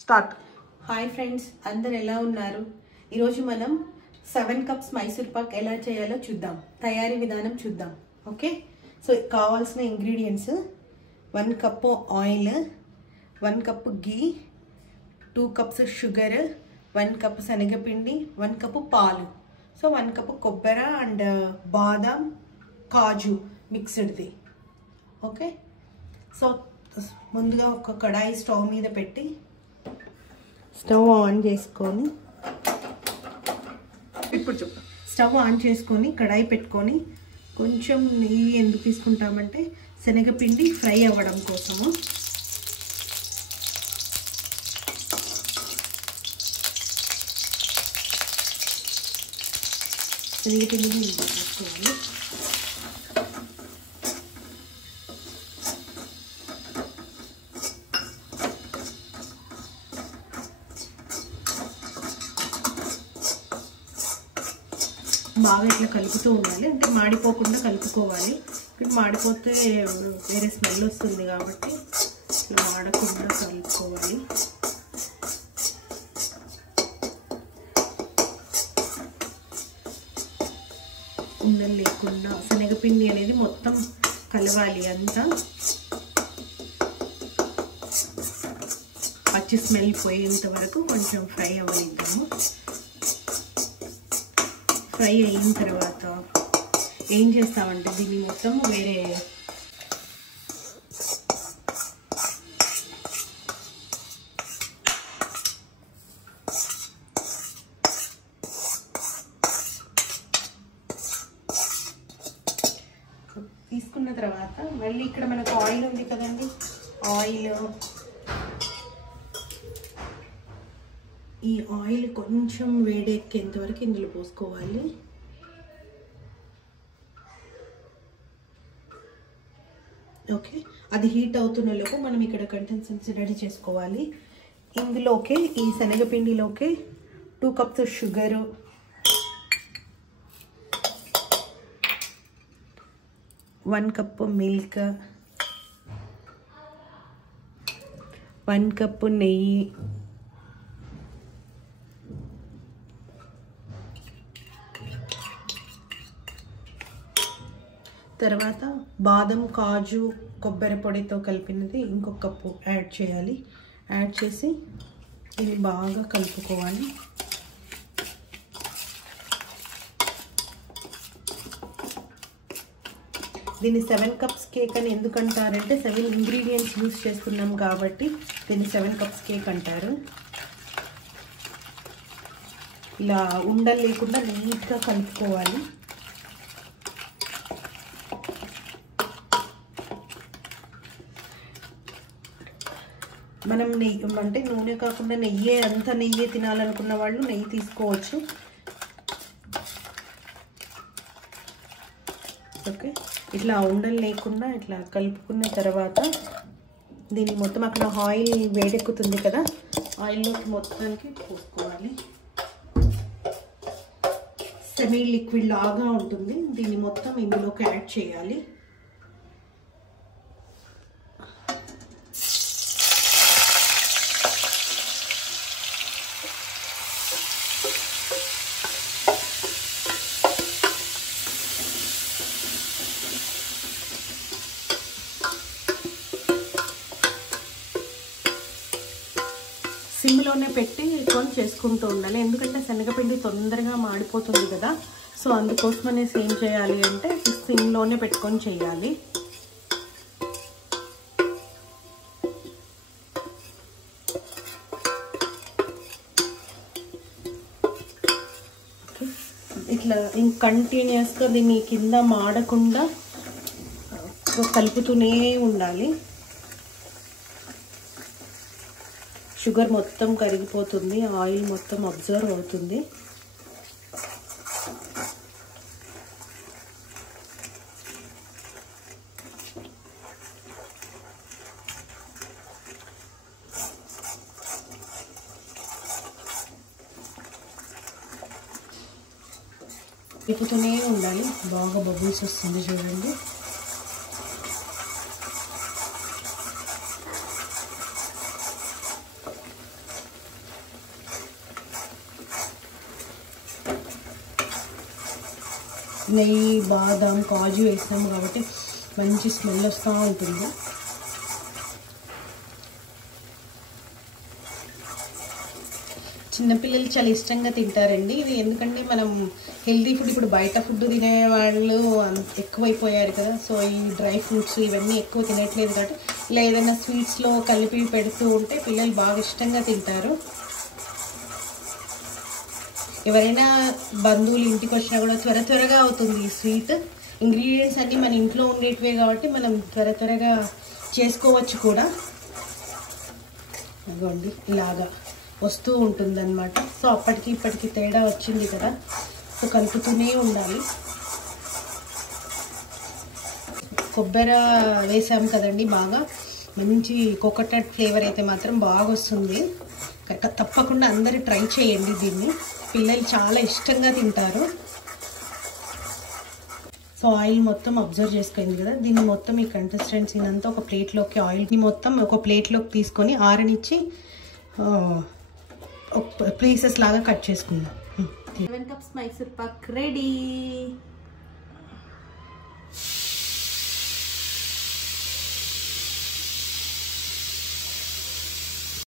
Start. Hi friends, అందరు ఎలా ఉన్నారు? ఈరోజు మనం 7 కప్స్ మైసూర్ పాక్ ఎలా చేయాలో చూద్దాం. తయారీ విధానం చూద్దాం. ఓకే, సో కావాల్సిన ఇంగ్రీడియంట్స్ 1 కప్పు ఆయిల్, 1 కప్పు గీ, 2 కప్స్ షుగర్, 1 కప్పు శనగపిండి, 1 కప్పు పాలు. సో 1 కప్పు కొబ్బరి అండ్ బాదం కాజు మిక్స్డ్ది. ఓకే, సో ముందుగా ఒక కడాయి స్టవ్ మీద పెట్టి స్టవ్ ఆన్ చేసుకొని ఇప్పుడు చెప్పు. స్టవ్ ఆన్ చేసుకొని కడాయి పెట్టుకొని కొంచెం నెయ్యి ఎందుకు తీసుకుంటామంటే శనగపిండి ఫ్రై అవ్వడం కోసము. శనగపిండిని వేసుకోవాలి. బాగా ఇట్లా కలుపుతూ ఉండాలి, అంటే మాడిపోకుండా కలుపుకోవాలి. ఇప్పుడు మాడిపోతే వేరే స్మెల్ వస్తుంది కాబట్టి ఇట్లా మాడకుండా కలుపుకోవాలి. ఉండలు లేకుండా శనగపిండి అనేది మొత్తం కలవాలి. అంతా పచ్చి స్మెల్ పోయేంత వరకు కొంచెం ఫ్రై అవ్వనిద్దాము. ఫ్రై అయిన తర్వాత ఏం చేస్తామంటే దీన్ని మొత్తం వేరే తీసుకున్న తర్వాత మళ్ళీ ఇక్కడ మనకు ఆయిల్ ఉంది కదండి, ఈ ఆయిల్ కొంచెం వేడెక్కేంత వరకు ఇందులో పోసుకోవాలి. ఓకే, అది హీట్ అవుతున్న లోపు మనం ఇక్కడ కంటెన్సెన్స్ రెడీ చేసుకోవాలి. ఇందులోకి ఈ శనగపిండిలోకి 2 cups sugar, 1 cup milk, 1 cup నెయ్యి, తర్వాత బాదం కాజు కొబ్బరి పొడితో కలిపినది ఇంకొక కప్పు యాడ్ చేయాలి. యాడ్ చేసి ఇది బాగా కలుపుకోవాలి. దీన్ని 7 కప్స్ కేక్ అని ఎందుకంటారంటే 7 ఇంగ్రీడియంట్స్ యూస్ చేస్తున్నాం కాబట్టి దీన్ని 7 కప్స్ కేక్ అంటారు. ఇలా ఉండలు లేకుండా నీట్గా కలుపుకోవాలి. మనం నెయ్యి అంటే నూనె కాకుండా నెయ్యే, అంత నెయ్యే తినాలనుకున్న వాళ్ళు నెయ్యి తీసుకోవచ్చు. ఓకే, ఇట్లా ఉండలు లేకుండా ఇట్లా కలుపుకున్న తర్వాత దీన్ని మొత్తం అక్కడ ఆయిల్ వేడెక్కుతుంది కదా, ఆయిల్లోకి మొత్తానికి పోసుకోవాలి. సెమీ లిక్విడ్ లాగా ఉంటుంది, దీన్ని మొత్తం ఇందులోకి యాడ్ చేయాలి. సిమ్లోనే పెట్టి చేసుకుంటూ ఉండాలి, ఎందుకంటే శనగపిండి తొందరగా మాడిపోతుంది కదా. సో అందుకోసం అనేసి ఏం చేయాలి అంటే సిమ్లోనే పెట్టుకొని చేయాలి. ఇట్లా కంటిన్యూస్గా దీన్ని కింద మాడకుండా కలుపుతూనే ఉండాలి. షుగర్ మొత్తం కరిగిపోతుంది, ఆయిల్ మొత్తం అబ్జర్వ్ అవుతుంది. తిప్పుతూనే ఉండాలి, బాగా బబుల్స్ వస్తుంది చూడండి. నెయ్యి బాదం కాజు వేసాము కాబట్టి మంచి స్మెల్ వస్తూ ఉంటుంది. చిన్నపిల్లలు చాలా ఇష్టంగా తింటారండి ఇది. ఎందుకంటే మనం హెల్దీ ఫుడ్ ఇప్పుడు బయట ఫుడ్ తినే వాళ్ళు ఎక్కువైపోయారు కదా. సో ఈ డ్రై ఫ్రూట్స్ ఇవన్నీ ఎక్కువ తినట్లేదు కాబట్టి ఇలా ఏదైనా స్వీట్స్లో కలిపి పెడుతూ ఉంటే పిల్లలు బాగా ఇష్టంగా తింటారు. ఎవరైనా బంధువులు ఇంటికి వచ్చినా కూడా త్వరగా అవుతుంది ఈ స్వీట్. ఇంగ్రీడియంట్స్ అన్నీ మన ఇంట్లో ఉండేటివే కాబట్టి మనం త్వరగా చేసుకోవచ్చు కూడా. అదిగోండి ఇలాగా వస్తూ ఉంటుందన్నమాట. సో అప్పటికి ఇప్పటికి తేడా వచ్చింది కదా. సో కలుపుతూనే ఉండాలి. కొబ్బరి వేసాం కదండి, బాగా మంచి కోకోనట్ ఫ్లేవర్ అయితే మాత్రం బాగా వస్తుంది. తప్పకుండా అందరూ ట్రై చేయండి దీన్ని, పిల్లలు చాలా ఇష్టంగా తింటారు. సో ఆయిల్ మొత్తం అబ్జర్వ్ చేసుకోండి కదా. దీన్ని మొత్తం ఈ కన్సిస్టెన్సీనంతా ఒక ప్లేట్లోకి ఆయిల్ని మొత్తం ఒక ప్లేట్లోకి తీసుకొని ఆరనిచ్చి పీసెస్ లాగా కట్ చేసుకుందాం. 7 cups మైసూర్ పాక్ రెడీ.